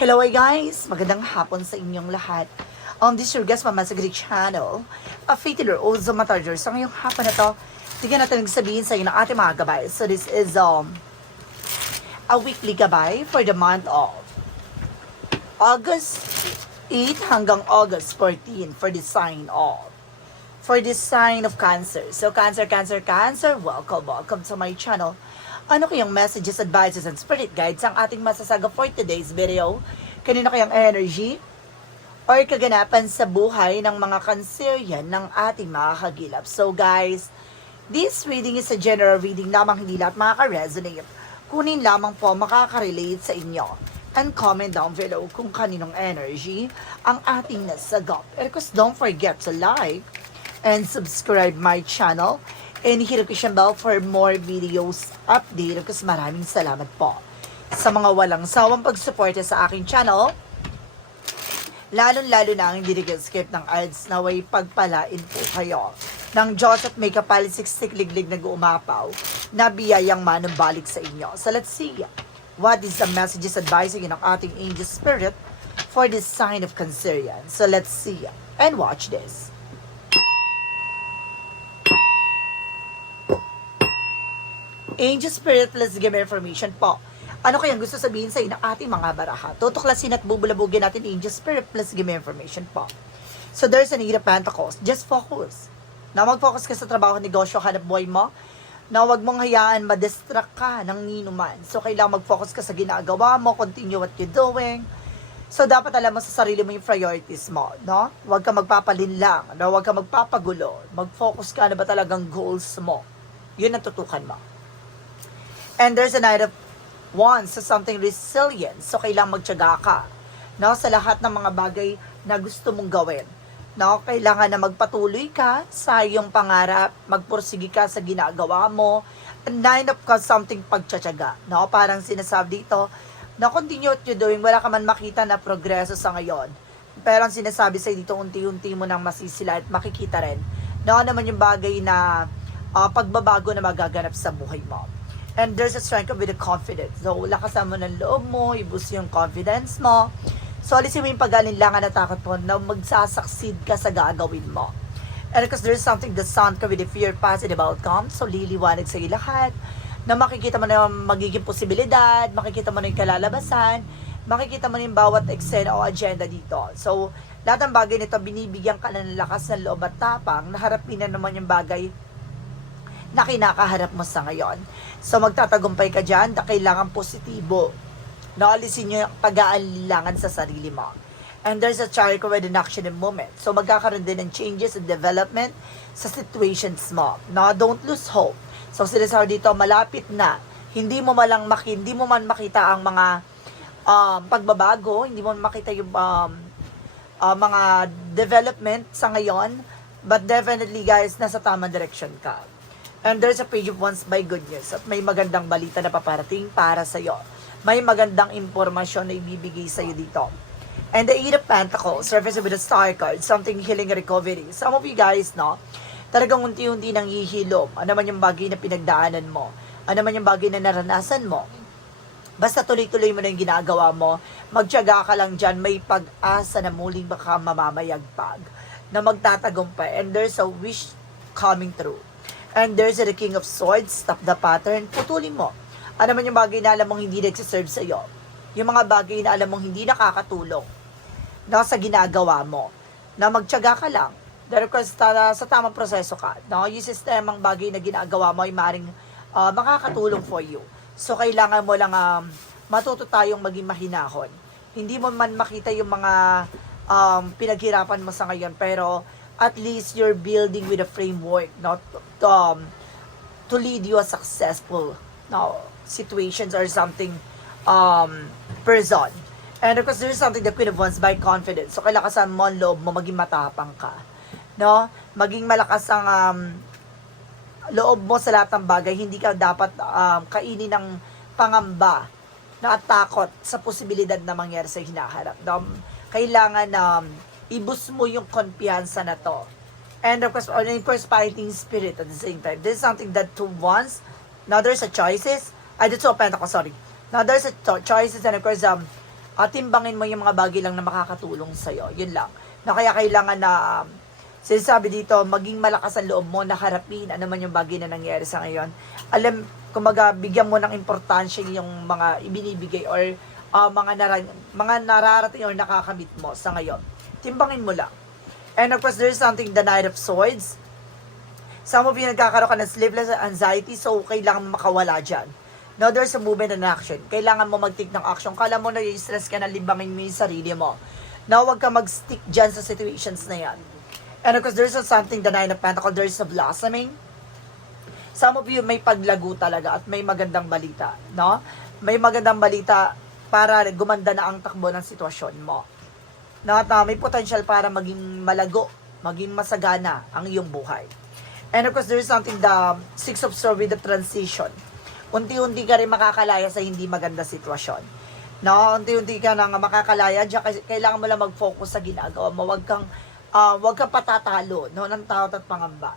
Hello guys! Magandang hapon sa inyong lahat. Um, this is your guest Mama sa Greek Channel. A fatal or also matarger. Sa ngayong hapon na to, tignan natin sabihin sa inyo ng ating mga gabay. So this is um a weekly gabay for the month of August 8 hanggang August 14 for the sign of for the sign of Cancer. So Cancer, Cancer, Cancer, welcome, welcome to my channel. Ano kayang messages, advices, and spirit guides ang ating masasaga for today's video? Kanino kayang energy or kaganapan sa buhay ng mga Cancerian ng ating mga kagilap? So guys, this reading is a general reading lamang hindi lahat makaka-resonate. Kunin lamang po makaka-relate sa inyo. And comment down below kung kaninong energy ang ating nasagap. And of course, don't forget to like and subscribe my channel and hit the bell for more videos update. Of maraming salamat po sa mga walang sawang pagsuporta sa aking channel. Lalong-lalo na ang hindi nag-skip ng ads na way pagpalain po kayo ng Diyos at may kapalisiksik liglig na umapaw na biyayang manumbalik sa inyo. So let's see what is the messages advising ng ating angel spirit for this sign of Cancerian. So let's see and watch this. Angel Spirit, please give information po. Ano kayang gusto sabihin sa ng ating mga baraha? Tutuklasin at bubulabugin natin Angel Spirit, please give information po. So there's an Eight of Pentacles. Just focus. Na mag-focus ka sa trabaho, negosyo, hanap buhay mo. Na huwag mong hayaan ma-distract ka ng ninuman. So kailangan mag-focus ka sa ginagawa mo, continue what you're doing. So dapat alam mo sa sarili mo yung priorities mo, no? Huwag ka magpapalinlang, no? Huwag ka magpapagulo. Mag-focus ka na ba talagang goals mo. Yun ang tutukan mo. And there's a night of wands so something resilient. So, kailangan magtyaga ka. No? Sa lahat ng mga bagay na gusto mong gawin. No? Kailangan na magpatuloy ka sa iyong pangarap. Magpursige ka sa ginagawa mo. Nine of ka something pagtsatsaga. No? Parang sinasabi dito, na continue what you're doing, wala ka man makita na progreso sa ngayon. Pero ang sinasabi sa dito, unti-unti mo nang masisila at makikita rin na ano naman yung bagay na ah, pagbabago na magaganap sa buhay mo. And there's a strength with the confidence. So, lakasan mo ng loob mo, i-boost yung confidence mo. So, alisin mo yung pag-alinlangan at takot mo na magsasucceed ka sa gagawin mo. And because there's something that sound ka with the fear positive outcome. So, liliwanag sa lahat na makikita mo na yung magiging posibilidad, makikita mo na yung kalalabasan, makikita mo na yung bawat eksena o agenda dito. So, lahat ng bagay nito, binibigyan ka na ng lakas ng loob at tapang na harapin na naman yung bagay na kinakaharap mo sa ngayon. So magtatagumpay ka dyan na kailangan positibo. Naalisin nyo yung pag-aalinlangan sa sarili mo. And there's a child with an action and moment. So magkakaroon din ng changes and development sa situations mo. No, don't lose hope. So sinasabi dito, malapit na. Hindi mo malang maki, hindi mo man makita ang mga um, pagbabago, hindi mo makita yung um, uh, mga development sa ngayon, but definitely guys, nasa tamang direction ka. And there's a page of once by good news at may magandang balita na paparating para sa iyo. May magandang impormasyon na ibibigay sa iyo dito. And the Eight of Pentacles, surface with a star card, something healing recovery. Some of you guys, no, talagang unti-unti nang hihilom. Ano man yung bagay na pinagdaanan mo. Ano man yung bagay na naranasan mo. Basta tuloy-tuloy mo na yung ginagawa mo. Magtyaga ka lang dyan. May pag-asa na muling baka mamamayagpag na magtatagumpay. And there's a wish coming through. And there's the King of Swords, stop the pattern, putulin mo. Ano man yung bagay na alam mong hindi nagsiserve sa iyo. Yung mga bagay na alam mong hindi nakakatulong no, sa ginagawa mo. Na magtyaga ka lang. Dahil sa, sa tamang proseso ka. No? Yung sistemang bagay na ginagawa mo ay maring uh, makakatulong for you. So, kailangan mo lang um, matuto tayong maging mahinahon. Hindi mo man makita yung mga um, pinaghirapan mo sa ngayon, pero at least you're building with a framework not um, to lead you a successful no, situations or something um, person. And of course, there's something that Queen of Wands by confidence. So, kalakasan mo ang loob mo, maging matapang ka. No? Maging malakas ang um, loob mo sa lahat ng bagay. Hindi ka dapat um, kainin ng pangamba na takot sa posibilidad na mangyari sa hinaharap. No? Kailangan um, i-boost mo yung kumpiyansa na to. And of course, on course, fighting spirit at the same time. This is something that to once, now there's a choices. I did so penta ko, sorry. Now there's a cho- choices and of course, um, at timbangin mo yung mga bagay lang na makakatulong sa'yo. Yun lang. Na kaya kailangan na, um, sinasabi dito, maging malakas ang loob mo na harapin ano man yung bagay na nangyari sa ngayon. Alam, kumaga, bigyan mo ng importansya yung mga ibinibigay or uh, mga, nara- mga nararating or nakakamit mo sa ngayon. Timbangin mo lang. And of course, there is something, the Knight of Swords. Some of you nagkakaroon ka ng sleepless anxiety, so kailangan makawala dyan. Now, there's a movement and action. Kailangan mo mag-take ng action. Kala mo na stress ka na libangin mo yung sarili mo. Now, huwag ka mag-stick dyan sa situations na yan. And of course, there's something, the Nine of Pentacles, there's a blossoming. Some of you may paglago talaga at may magandang balita, no? May magandang balita para gumanda na ang takbo ng sitwasyon mo. At uh, may potential para maging malago, maging masagana ang iyong buhay. And of course, there is something the Six of Swords with the transition. Unti-unti ka rin makakalaya sa hindi maganda sitwasyon. No, unti-unti ka nang makakalaya, diyan kailangan mo lang mag-focus sa ginagawa mo. Huwag kang, ah, huwag kang patatalo no, ng takot at pangamba.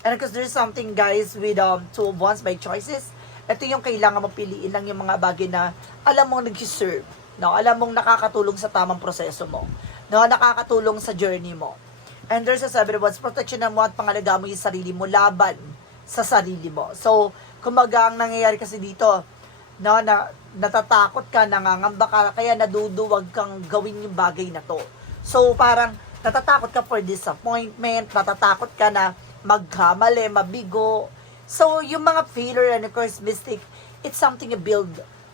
And because there's something guys with um, two of wands by choices, ito yung kailangan mo piliin lang yung mga bagay na alam mong nag-serve. No? Alam mong nakakatulong sa tamang proseso mo. No? Nakakatulong sa journey mo. And there's a seven wands, protection mo at pangalaga mo yung sarili mo laban sa sarili mo. So, kumaga ang nangyayari kasi dito, no, na natatakot ka, nangangamba ka, kaya naduduwag kang gawin yung bagay na to. So, parang natatakot ka for disappointment, natatakot ka na magkamali, mabigo. So, yung mga failure and of course mistake, it's something you build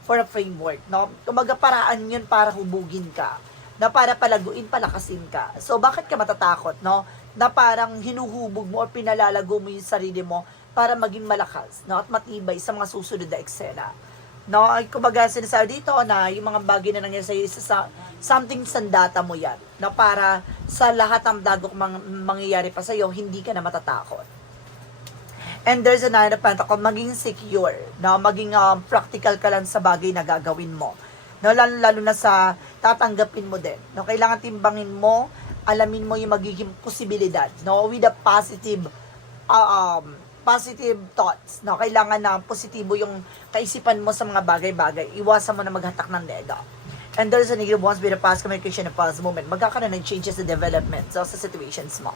for a framework, no? Kumaga paraan yun para hubugin ka, na para palaguin, palakasin ka. So, bakit ka matatakot, no? Na parang hinuhubog mo o pinalalago mo yung sarili mo para maging malakas, no? At matibay sa mga susunod na eksena. No, ay kumbaga sinasabi dito na yung mga bagay na nangyari sa'yo, isa sa something sandata mo yan. Na para sa lahat ng dagok mang, mangyayari pa sa'yo, hindi ka na matatakot. And there's a nine of pentacles, maging secure, no? maging um, practical ka lang sa bagay na gagawin mo. No, lalo, lalo na sa tatanggapin mo din. No, kailangan timbangin mo, alamin mo yung magiging posibilidad, no, with a positive uh, um, positive thoughts. No, kailangan na positibo yung kaisipan mo sa mga bagay-bagay. Iwasan mo na maghatak ng nega. And there's a negative ones with a past communication and past moment. Magkakaroon ng changes sa development so, sa situations mo.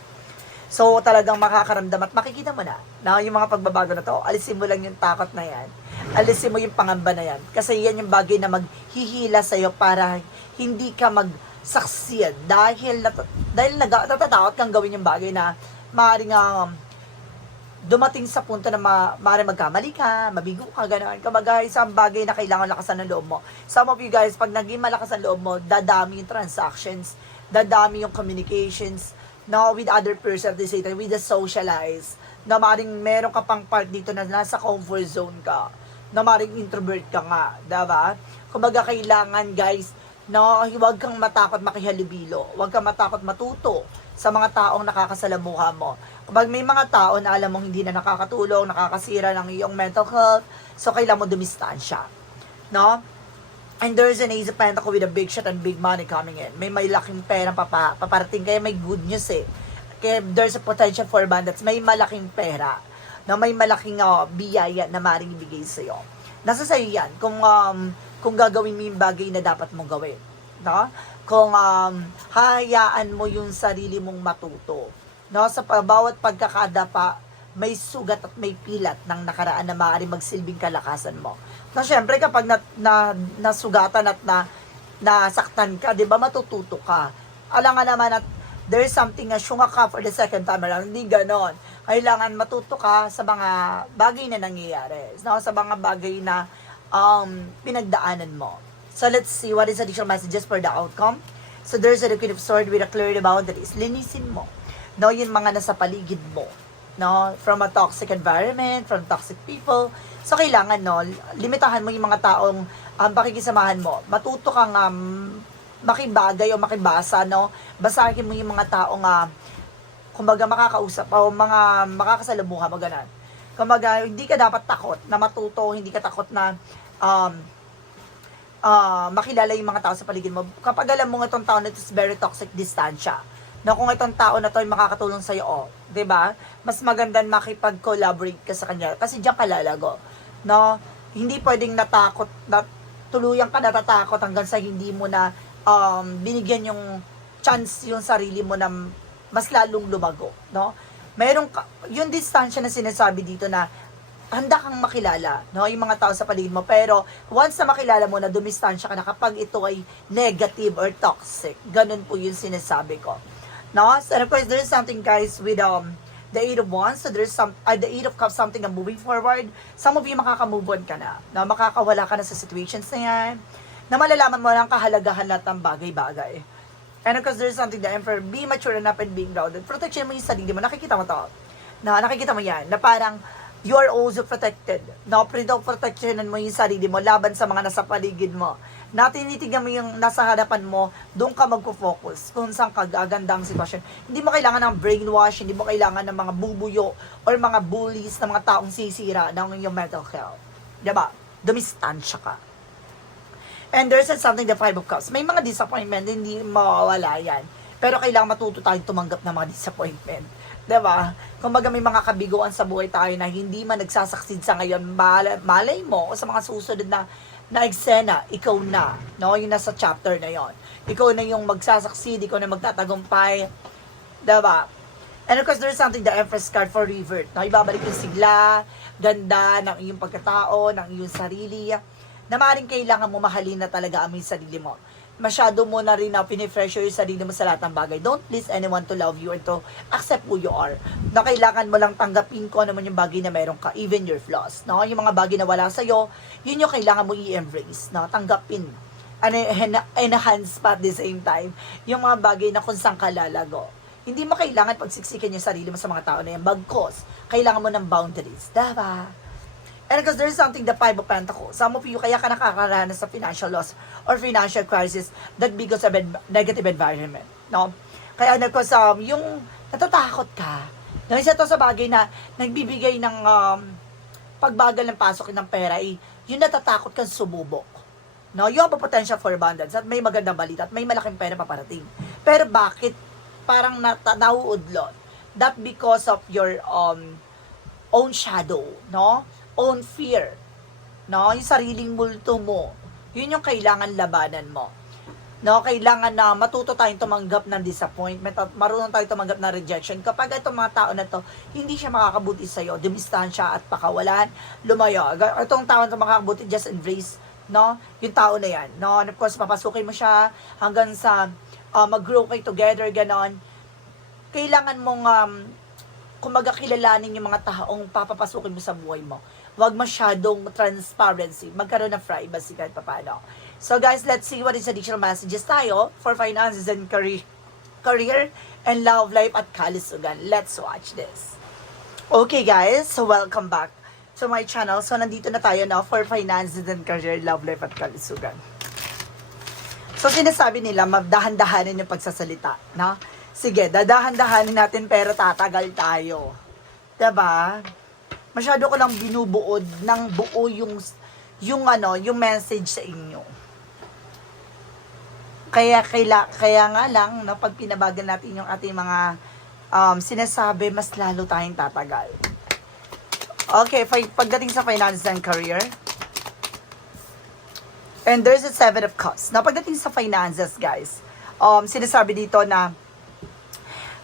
So, talagang makakaramdam at makikita mo na na yung mga pagbabago na to, alisin mo lang yung takot na yan. Alisin mo yung pangamba na yan. Kasi yan yung bagay na maghihila sa'yo para hindi ka mag-succeed. Dahil, nat- dahil nag- natatakot kang gawin yung bagay na maaaring um, dumating sa punto na ma maaaring magkamali ka, mabigo ka, gano'n. Kumbaga, isang bagay na kailangan lakasan ng loob mo. Some of you guys, pag naging malakas ang loob mo, dadami yung transactions, dadami yung communications, no, with other person at the same time, with the socialize, na maaaring meron ka pang part dito na nasa comfort zone ka, na maaaring introvert ka nga, diba? Kumbaga, kailangan guys, no, huwag kang matakot makihalubilo, huwag kang matakot matuto sa mga taong nakakasalamuha mo. Kapag may mga tao na alam mong hindi na nakakatulong, nakakasira ng iyong mental health, so kailangan mo dumistansya. No? And there's an Ace of Pentacle with a big shot and big money coming in. May may laking perang papa, paparating, kaya may good news eh. Kaya there's a potential for abundance. May malaking pera na may malaking uh, biyaya na maring ibigay sa'yo. Nasa sa'yo yan kung, um, kung gagawin mo yung bagay na dapat mong gawin. No? Kung um, hayaan mo yung sarili mong matuto. No? Sa bawat pagkakadapa, may sugat at may pilat ng nakaraan na maaari magsilbing kalakasan mo. Na syempre kapag na, na, nasugatan at na nasaktan ka, 'di ba matututo ka. Alam nga naman at there is something na syunga ka for the second time around. Hindi ganon. Kailangan matuto ka sa mga bagay na nangyayari. No? Sa mga bagay na um, pinagdaanan mo. So let's see what is additional messages for the outcome. So there's a Queen of Sword with a clear boundaries. Linisin mo. No, yung mga nasa paligid mo. No, from a toxic environment, from toxic people. So kailangan no, limitahan mo yung mga taong um, pakikisamahan mo. Matuto kang um, makibagay o makibasa, no? Basahin mo yung mga taong uh, kumbaga makakausap o mga makakasalamuha mo ganun. Kumbaga, hindi ka dapat takot na matuto, hindi ka takot na um, ah makilala yung mga tao sa paligid mo. Kapag alam mo nga itong tao na ito is very toxic, distansya. Na kung itong tao na to ay makakatulong sa'yo, oh, ba? Mas maganda makipag-collaborate ka sa kanya kasi diyan ka lalago. No? Hindi pwedeng natakot na tuluyan ka natatakot hanggang sa hindi mo na um, binigyan yung chance yung sarili mo na mas lalong lumago, no? Mayroong ka, yung distansya na sinasabi dito na handa kang makilala, no? Yung mga tao sa paligid mo. Pero, once na makilala mo na dumistansya ka na kapag ito ay negative or toxic, ganun po yung sinasabi ko. No? So, and of course, there's something, guys, with um, the Eight of Wands. So, there's some, uh, the Eight of Cups, something na moving forward. Some of you, makaka-move on ka na. No? Makakawala ka na sa situations na yan. Na malalaman mo lang kahalagahan lahat ng bagay-bagay. And of course, there's something the Emperor, be mature enough and being grounded. Protection mo yung sarili mo. Nakikita mo to. Na, nakikita mo yan. Na parang, you are also protected. No, protectionan mo yung sarili mo laban sa mga nasa paligid mo. Na tinitignan mo yung nasa harapan mo, doon ka magpo-focus kung saan ka ang sitwasyon. Hindi mo kailangan ng brainwash, hindi mo kailangan ng mga bubuyo or mga bullies na mga taong sisira ng iyong mental health. Diba? Dumistansya ka. And there's something the Five of Cups. May mga disappointment, hindi mawawala yan. Pero kailangan matuto tayong tumanggap ng mga disappointment. 'Di ba? Kumbaga may mga kabiguan sa buhay tayo na hindi man nagsasucceed sa ngayon, malay, malay mo o sa mga susunod na na eksena, ikaw na, no? Yung nasa chapter na yon. Ikaw na yung magsasucceed, ikaw na magtatagumpay. 'Di ba? And of course, there's something the Empress card for revert. No? Ibabalik yung sigla, ganda ng iyong pagkatao, ng iyong sarili, na maaaring kailangan mo mahalin na talaga ang sarili mo. Masyado mo na rin na pinifresher yung sarili mo sa lahat ng bagay. Don't please anyone to love you and to accept who you are. Na kailangan mo lang tanggapin ko naman yung bagay na meron ka, even your flaws. No? Yung mga bagay na wala sa'yo, yun yung kailangan mo i-embrace. No? Tanggapin. Ano, en- enhance pa at the same time. Yung mga bagay na kung saan ka lalago. Hindi mo kailangan pagsiksikan yung sarili mo sa mga tao na yan. Bagkos, kailangan mo ng boundaries. Diba? And because there's something, the Five of Pentacles. Some of you, kaya ka nakakaranas sa financial loss or financial crisis that because of en- negative environment. No? Kaya because um, yung natatakot ka. No, isa to sa bagay na nagbibigay ng um, pagbagal ng pasok ng pera, eh, yung natatakot kang sumubok. No, you have a potential for abundance at may magandang balita at may malaking pera paparating. Pero bakit parang nata- nauudlot? That because of your um, own shadow, no? Own fear, no? Yung sariling multo mo. Yun yung kailangan labanan mo. No, kailangan na matuto tayong tumanggap ng disappointment at marunong tayong tumanggap ng rejection. Kapag itong mga tao na to, hindi siya makakabuti sa'yo, dumistansya at pakawalan, lumayo. Itong tao na makakabuti, just embrace, no? Yung tao na yan, no? And of course, papasukin mo siya hanggang sa uh, mag-grow kayo together, ganon. Kailangan mong, um, kumaga kilalanin yung mga taong papapasukin mo sa buhay mo. Huwag masyadong transparency. Magkaroon ng privacy kahit paano. So guys, let's see what is additional messages tayo for finances and career, career and love life at kalusugan. Let's watch this. Okay guys, so welcome back to my channel. So nandito na tayo na for finances and career, love life at kalusugan. So sinasabi nila, magdahan-dahanin yung pagsasalita, no? Sige, dadahan-dahanin natin pero tatagal tayo. 'Di ba? Masyado ko lang binubuod ng buo yung yung ano, yung message sa inyo. Kaya kaila, kaya nga lang no, pag pinabagal natin yung ating mga um, sinasabi, mas lalo tayong tatagal. Okay, pagdating sa finance and career, And there's a seven of cups. Na pagdating sa finances, guys, um, sinasabi dito na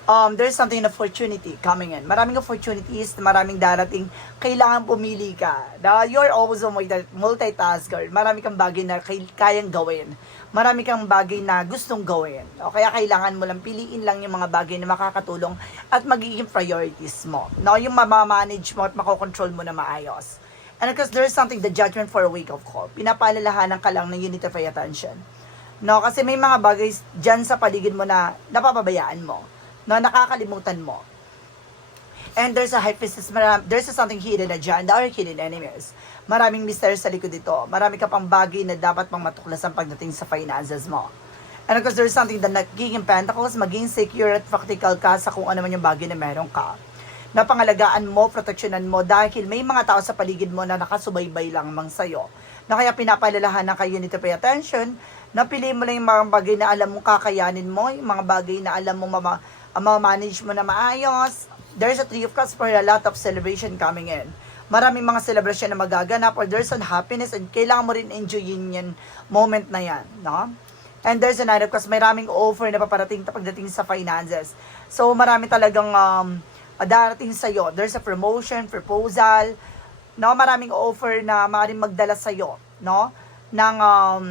um, there's something na opportunity coming in. Maraming opportunities, maraming darating. Kailangan pumili ka. Na you're always a multi- multitasker. Marami kang bagay na kay- kayang gawin. Marami kang bagay na gustong gawin. O kaya kailangan mo lang piliin lang yung mga bagay na makakatulong at magiging priorities mo. No, yung mamamanage mo at makokontrol mo na maayos. And because there's something, the judgment for a wake of call. Pinapaalalahanan ka lang na you need attention. No, kasi may mga bagay dyan sa paligid mo na napapabayaan mo. No, nakakalimutan mo. And there's a hypothesis, maram, there's a something hidden na there are hidden enemies. Maraming mystery sa likod dito. Marami ka pang bagay na dapat pang matuklasan pagdating sa finances mo. And because there's something that nagiging pentacles, maging secure at practical ka sa kung ano man yung bagay na meron ka na pangalagaan mo, proteksyonan mo dahil may mga tao sa paligid mo na nakasubaybay lang mang sa'yo. Na kaya pinapalalahanan kayo need to pay attention, na pili mo lang yung mga bagay na alam mong kakayanin mo, yung mga bagay na alam mong mama, ma-manage mo na maayos. There's a three of cups for a lot of celebration coming in. maraming mga celebration na magaganap or there's an happiness and kailangan mo rin enjoyin yan moment na yan, no? And there's a night of may maraming offer na paparating pagdating sa finances. So, marami talagang um, darating sa'yo. There's a promotion, proposal, no? Maraming offer na maaaring magdala sa'yo, no? Ng um,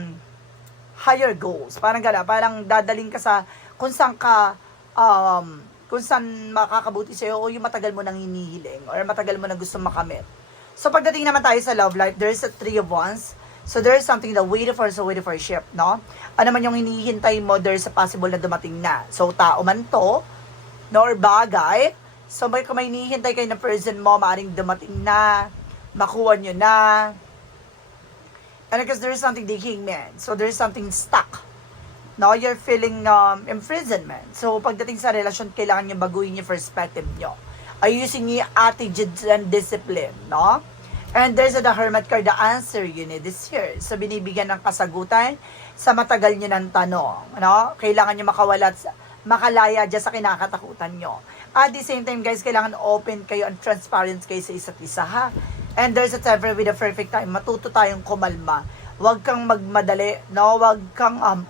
higher goals. Parang gala, parang dadaling ka sa kung saan ka um, kung saan makakabuti sa'yo o yung matagal mo nang hinihiling or matagal mo na gusto makamit. So pagdating naman tayo sa love life, there's a three of wands. So there's something that waiting for, so waiting for ship, no? Ano man yung hinihintay mo, there's a possible na dumating na. So tao man to, no, or bagay. So may kung may hinihintay kayo ng person mo, maaring dumating na, makuha nyo na, And because there's something the hangman. So there's something stuck. No, you're feeling um, imprisonment. So pagdating sa relasyon, kailangan nyo baguhin yung perspective nyo. Ayusin nyo yung attitude and discipline, no? And there's the hermit card, the answer you need is here. So binibigyan ng kasagutan sa matagal nyo ng tanong, no? Kailangan nyo makawala at sa- makalaya dyan sa kinakatakutan nyo. At the same time, guys, kailangan open kayo and transparent kayo sa isa't isa, ha? And there's a time with a perfect time. Matuto tayong kumalma. Huwag kang magmadali, no? Huwag kang, um,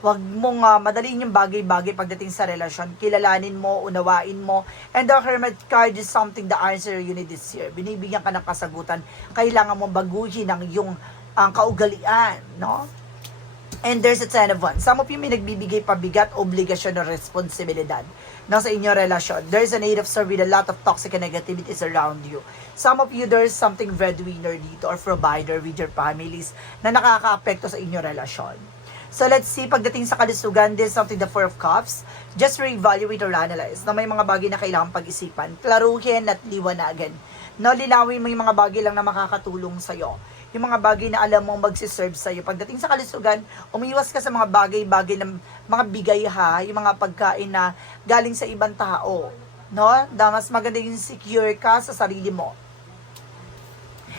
Huwag mong uh, madaliin yung bagay-bagay pagdating sa relasyon. Kilalanin mo, unawain mo. And the Hermit card is something the answer you need this year. Binibigyan ka ng kasagutan. Kailangan mo baguhin ang yung ang kaugalian, no? And there's a ten of wands. Some of you may nagbibigay pabigat, obligasyon, o responsibilidad no, sa inyong relasyon. There's an eight of swords with a lot of toxic and negativities around you. Some of you, there's something breadwinner dito or provider with your families na nakaka-apekto sa inyong relasyon. So let's see, pagdating sa kalusugan, this is something the Four of Cups. Just reevaluate or analyze na may mga bagay na kailangan pag-isipan. Klaruhin at liwanagan. No, linawin mo yung mga bagay lang na makakatulong sa'yo. Yung mga bagay na alam mong magsiserve sa'yo. Pagdating sa kalusugan, umiwas ka sa mga bagay-bagay na mga bigay ha, yung mga pagkain na galing sa ibang tao. No? Da, mas maganda yung secure ka sa sarili mo.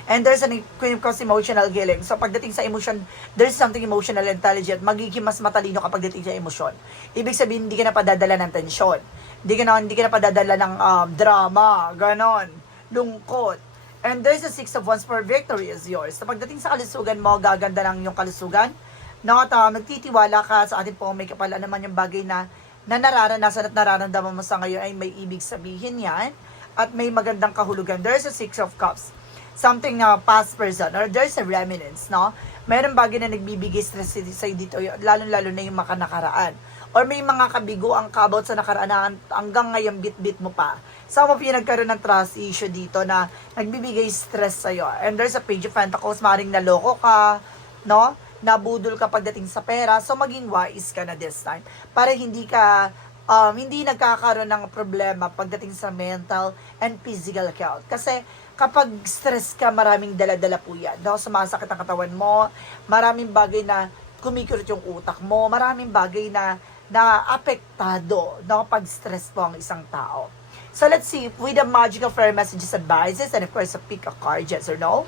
And there's an Cups emotional healing. So pagdating sa emotion, there's something emotional intelligent. Magiging mas matalino kapag dating sa emosyon. Ibig sabihin, hindi ka na padadala ng tensyon. Hindi ka na, hindi ka na padadala ng um, drama, ganon, lungkot. And there's a Six of Wands for victory is yours. So pagdating sa kalusugan mo, gaganda lang yung kalusugan. No, at uh, nagtitiwala ka sa ating po may kapala naman yung bagay na na nararanasan at nararamdaman mo sa ngayon ay may ibig sabihin yan at may magandang kahulugan. There's a Six of Cups something na past person or there's a remnants, no? Meron bagay na nagbibigay stress sa dito, lalo-lalo na yung mga nakaraan. Or may mga kabigo ang kabot sa nakaraan na hanggang ngayon bit-bit mo pa. Some of you nagkaroon ng trust issue dito na nagbibigay stress sa'yo. And there's a page of pentacles, maring naloko ka, no? Nabudol ka pagdating sa pera. So, maging wise ka na this time. Para hindi ka um, hindi nagkakaroon ng problema pagdating sa mental and physical health. Kasi kapag stress ka, maraming dala-dala po yan. No? Sumasakit ang katawan mo, maraming bagay na kumikirot yung utak mo, maraming bagay na na apektado no, pag stress po ang isang tao. So let's see, with the magical fairy messages, advices, and of course, a pick a card, yes or no?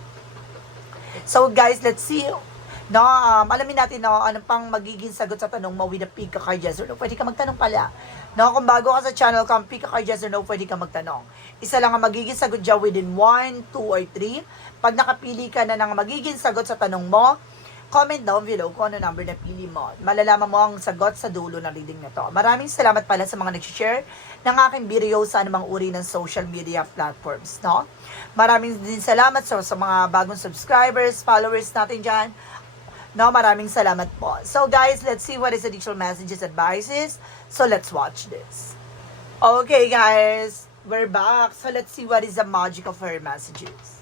So guys, let's see No, um, alamin natin no, ano pang magiging sagot sa tanong mo with a a card yes or no. Pwede ka magtanong pala. No, kung bago ka sa channel, kung pick a card yes or no, pwede ka magtanong. Isa lang ang magiging sagot dyan within 1, 2, or 3. Pag nakapili ka na ng magiging sagot sa tanong mo, comment down below kung ano number na pili mo. Malalaman mo ang sagot sa dulo ng reading na to. Maraming salamat pala sa mga nag-share ng aking video sa anumang uri ng social media platforms. No? Maraming din salamat sa, sa mga bagong subscribers, followers natin dyan. No, maraming salamat po. So guys, let's see what is additional messages, advices. So let's watch this. Okay guys, we're back. So let's see what is the magic of her messages.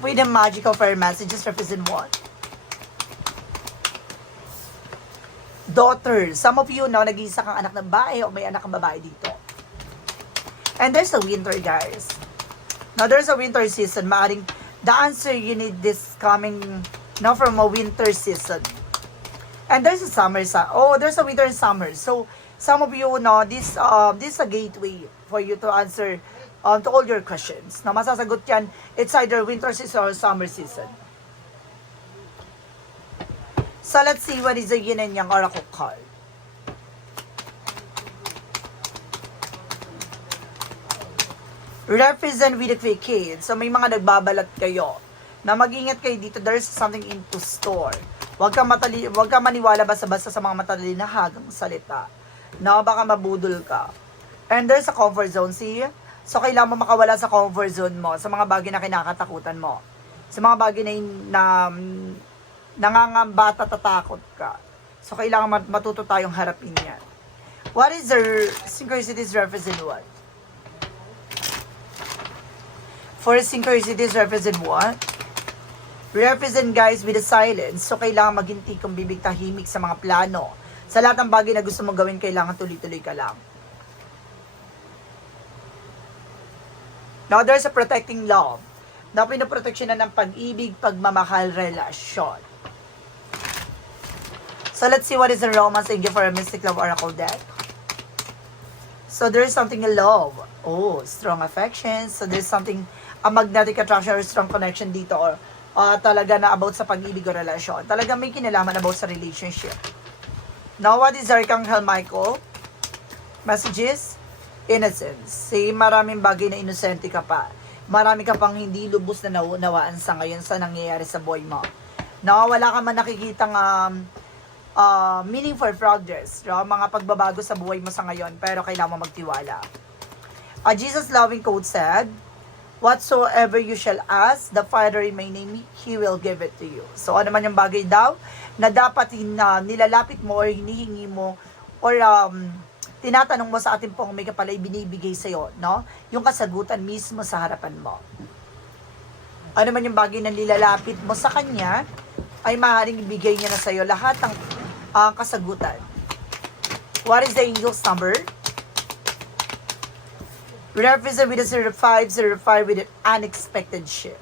With the magic of her messages represent what? Daughters. Some of you, no, nag-iisa kang anak ng babae o may anak kang babae dito. And there's a winter, guys. Now, there's a winter season. Maaring the answer you need this coming now from a winter season. And there's a summer oh there's a winter and summer. So some of you know this uh, this is a gateway for you to answer um, to all your questions. Na masasagot yan, it's either winter season or summer season. So let's see what is the yin and yang oracle card. Represent with the kids. So may mga nagbabalat kayo na mag-ingat kayo dito. There's something into store. Huwag ka, matali, huwag ka maniwala basta-basta sa mga matalinahagang salita. Na baka mabudol ka. And there's a comfort zone. See? So kailangan mo makawala sa comfort zone mo, sa mga bagay na kinakatakutan mo. Sa mga bagay na, na nangangamba at tatakot ka. So kailangan mat- matuto tayong harapin yan. What is the synchronicities represent what? For synchronicities represent what? Represent guys with a silence. So, kailangan maginti kung bibig tahimik sa mga plano. Sa lahat ng bagay na gusto mong gawin, kailangan tuloy-tuloy ka lang. Now, there's a protecting love. Na pinoproteksyon na ng pag-ibig, pagmamahal, relasyon. So, let's see what is the romance angel for a mystic love oracle deck. So, there's something in love. Oh, strong affection. So, there's something, a magnetic attraction or strong connection dito or uh, talaga na about sa pag-ibig o relasyon. Talaga may kinalaman about sa relationship. Now, what is Archangel Michael? Messages? Innocence. Say, maraming bagay na inosente ka pa. Marami ka pang hindi lubos na naunawaan sa ngayon sa nangyayari sa buhay mo. No, wala ka man nakikitang um, uh, meaningful progress. No? Mga pagbabago sa buhay mo sa ngayon, pero kailangan mo magtiwala. A Jesus loving quote said, Whatsoever you shall ask, the Father in my name, He will give it to you. So ano man yung bagay daw na dapat na nilalapit mo or hinihingi mo or um, tinatanong mo sa ating pong may kapala binibigay sa'yo, no? Yung kasagutan mismo sa harapan mo. Ano man yung bagay na nilalapit mo sa Kanya, ay maaaring ibigay niya na sa'yo lahat ng ah, kasagutan. What is the angel's number? Represent with a 05, 05 with an unexpected shift.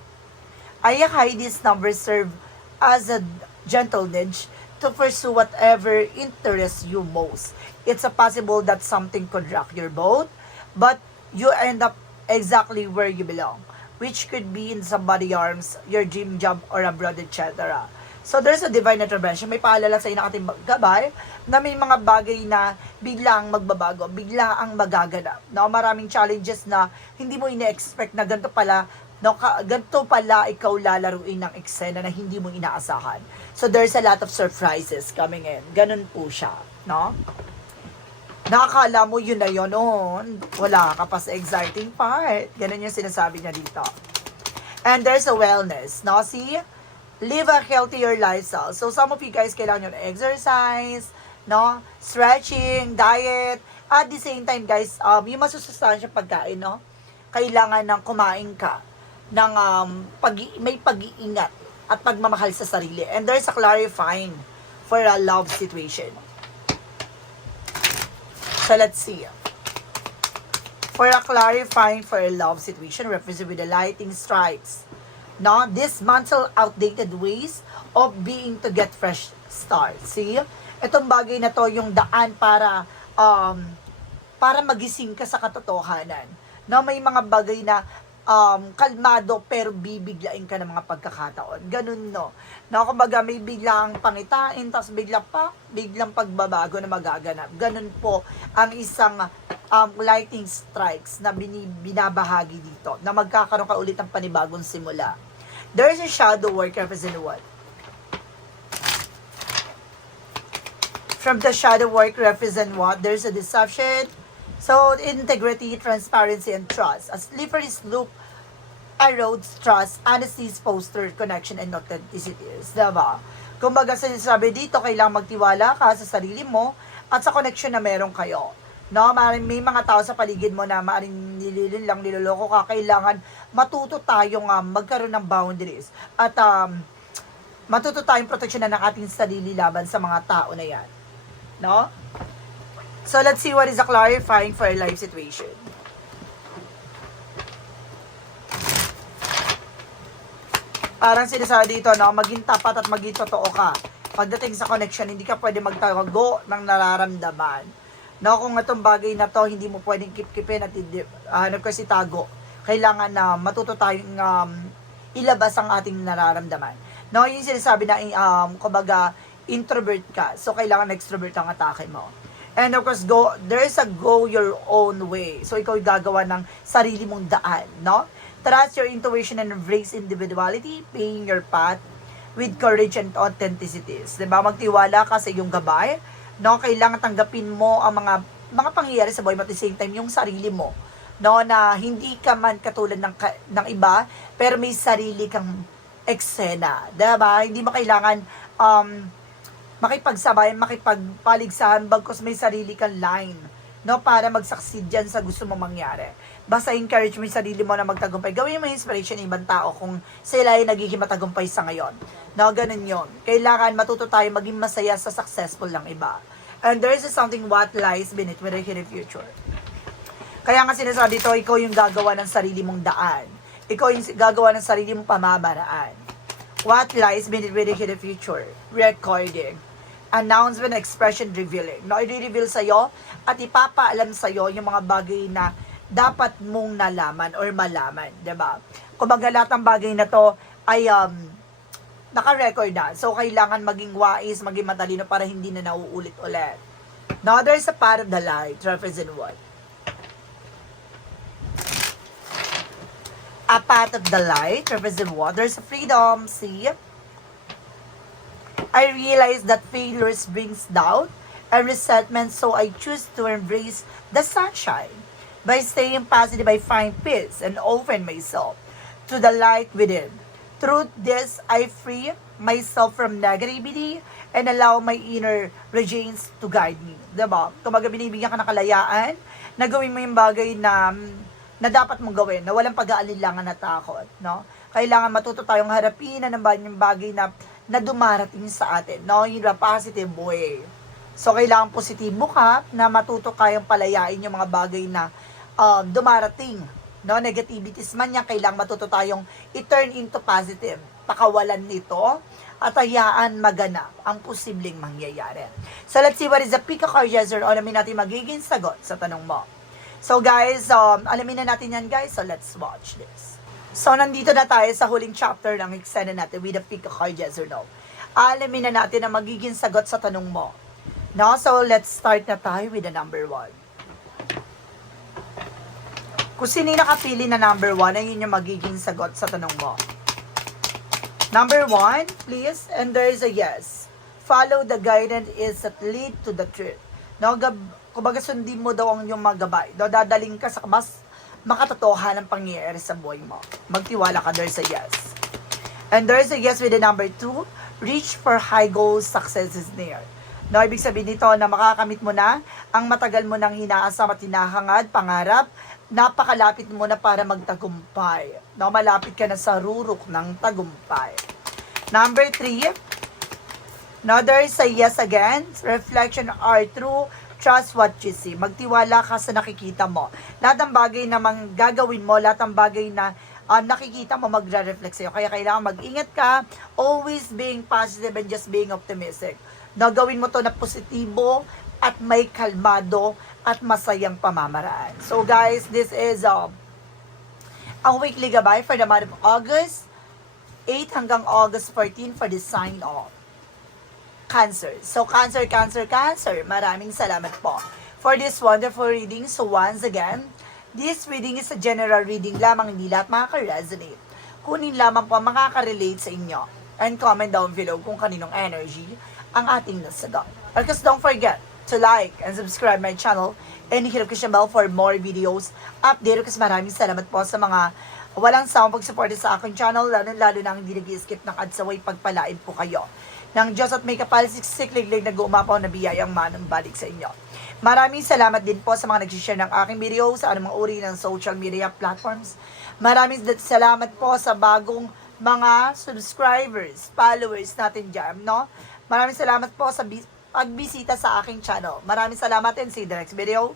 Ayakay, this number serve as a gentle nudge to pursue whatever interests you most. It's a possible that something could rock your boat, but you end up exactly where you belong, which could be in somebody's arms, your dream job, or abroad, etc. So there's a divine intervention. May paalala sa inyo ating gabay na may mga bagay na biglang magbabago, bigla ang magaganap. No, maraming challenges na hindi mo ine-expect na ganito pala no, ka, ganito pala ikaw lalaruin ng eksena na hindi mo inaasahan. So there's a lot of surprises coming in. Ganun po siya, no? Nakakala mo yun na yun noon. Wala ka pa sa exciting part. Ganun yung sinasabi niya dito. And there's a wellness, no? See? Live a healthier lifestyle. So, some of you guys, kailangan nyo exercise, no? Stretching, diet. At the same time, guys, um, yung masusustansya pagkain, no? Kailangan ng kumain ka ng um, pag may pag-iingat at pagmamahal sa sarili. And there's a clarifying for a love situation. So, let's see. For a clarifying for a love situation, represent with the lighting stripes no? Dismantle outdated ways of being to get fresh start. See? Itong bagay na to yung daan para um, para magising ka sa katotohanan. No, may mga bagay na um, kalmado pero bibiglain ka ng mga pagkakataon. Ganun, no. No, kumbaga may biglang pangitain, tapos bigla pa, biglang pagbabago na magaganap. Ganun po ang isang um, lighting strikes na binabahagi dito, na magkakaroon ka ulit ng panibagong simula. There is a shadow work representing what? From the shadow work represent what? There's a deception. So, integrity, transparency, and trust. A slippery slope erodes trust, honesty is fostered connection, and authenticity. Diba? Kumbaga, sinasabi dito, kailangan magtiwala ka sa sarili mo at sa connection na meron kayo. No, maaaring may mga tao sa paligid mo na maaaring nililin lang, niloloko ka. Kailangan matuto tayong um, magkaroon ng boundaries. At um, matuto tayong proteksyonan ng ating sarili laban sa mga tao na yan. No? So, let's see what is a clarifying for a life situation. Parang sinasabi dito, no, maging tapat at maging totoo ka. Pagdating sa connection, hindi ka pwede magtago ng nararamdaman. No, kung itong bagay na to, hindi mo pwedeng kip-kipin at hindi, uh, kasi tago. Kailangan na matuto tayong um, ilabas ang ating nararamdaman. No, yung sinasabi na, um, kumbaga, introvert ka. So, kailangan extrovert ang atake mo. And of course, go, there is a go your own way. So, ikaw gagawa ng sarili mong daan, no? Trust your intuition and embrace individuality, paying your path with courage and authenticity. Diba? Magtiwala ka sa iyong gabay, no? Kailangan tanggapin mo ang mga mga pangyayari sa buhay mo at the same time yung sarili mo no na hindi ka man katulad ng ng iba pero may sarili kang eksena 'di ba hindi mo kailangan um makipagsabayan makipagpaligsahan bagkos may sarili kang line no para mag-succeed dyan sa gusto mo mangyari. Basta encourage mo yung sarili mo na magtagumpay. Gawin mo inspiration ng ibang tao kung sila ay nagiging matagumpay sa ngayon. No ganun yon kailangan matuto tayo maging masaya sa successful ng iba and there is something what lies beneath with hidden future kaya nga sinasabi ito, ikaw yung gagawa ng sarili mong daan. Ikaw yung gagawa ng sarili mong pamamaraan. What lies beneath with the future? Recording. Announcement, expression, revealing. No, i-reveal sa'yo at ipapaalam sa'yo yung mga bagay na dapat mong nalaman or malaman. ba? Kumbaga lahat ng bagay na to ay um, naka-record na. So, kailangan maging wise, maging matalino para hindi na nauulit-ulit. Now, there's a part of the light, represent what? a path of the light, represent waters of freedom. See? I realize that failures brings doubt and resentment, so I choose to embrace the sunshine. By staying positive, I find peace and open myself to the light within. Through this, I free myself from negativity and allow my inner regimes to guide me. Diba? Kumaga binibigyan ka ng kalayaan, na gawin mo yung bagay na na dapat mong gawin, na walang pag-aalilangan na takot, no? Kailangan matuto tayong harapin na yung bagay na, na dumarating sa atin, no? Yung positive way. So, kailangan positibo ka na matuto kayong palayain yung mga bagay na um, dumarating, no? Negativities man yan, kailangan matuto tayong i-turn into positive. Pakawalan nito at hayaan maganap ang posibleng mangyayari. So, let's see what is the pick of card answer o namin natin magiging sagot sa tanong mo. So guys, um, alamin na natin yan guys. So let's watch this. So nandito na tayo sa huling chapter ng eksena natin with the pick a card yes or no. Alamin na natin ang magiging sagot sa tanong mo. No? So let's start na tayo with the number one. Kung sino nakapili na number one, ay yun yung magiging sagot sa tanong mo. Number one, please, and there is a yes. Follow the guidance is that lead to the truth. No, gab kumbaga sundin mo daw ang yung mga gabay. No, dadaling ka sa mas makatotohanan ng pangyayari sa buhay mo. Magtiwala ka, there's a yes. And there's a yes with the number two, reach for high goals, success is near. No, ibig sabihin nito na makakamit mo na ang matagal mo nang hinaasam at hinahangad, pangarap, napakalapit mo na para magtagumpay. No, malapit ka na sa rurok ng tagumpay. Number three, no, there yes again. Reflection are true. Trust what you see. Magtiwala ka sa nakikita mo. Lahat ng bagay na mang gagawin mo, lahat ng bagay na um, nakikita mo, magre-reflect sa'yo. Kaya kailangan mag-ingat ka, always being positive and just being optimistic. Na gawin mo to na positibo at may kalmado at masayang pamamaraan. So guys, this is um, ang weekly gabay for the month of August 8 hanggang August 14 for the sign off. Cancer. So, Cancer, Cancer, Cancer. Maraming salamat po for this wonderful reading. So, once again, this reading is a general reading lamang, hindi lahat makaka-resonate. Kunin lamang po makaka-relate sa inyo. And comment down below kung kaninong energy ang ating nasagot. Of course, don't forget to like and subscribe my channel and hit siya bell for more videos. Update ko maraming salamat po sa mga walang sawang pag-support sa aking channel, lalo-lalo na hindi nag-skip ng ads away pagpalain po kayo ng Diyos at may kapal siksikliglig na gumapaw na biyayang manang balik sa inyo. Maraming salamat din po sa mga nag-share ng aking video sa anumang uri ng social media platforms. Maraming salamat po sa bagong mga subscribers, followers natin dyan, no? Maraming salamat po sa pagbisita sa aking channel. Maraming salamat and see you next video.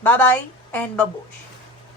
Bye-bye and babush!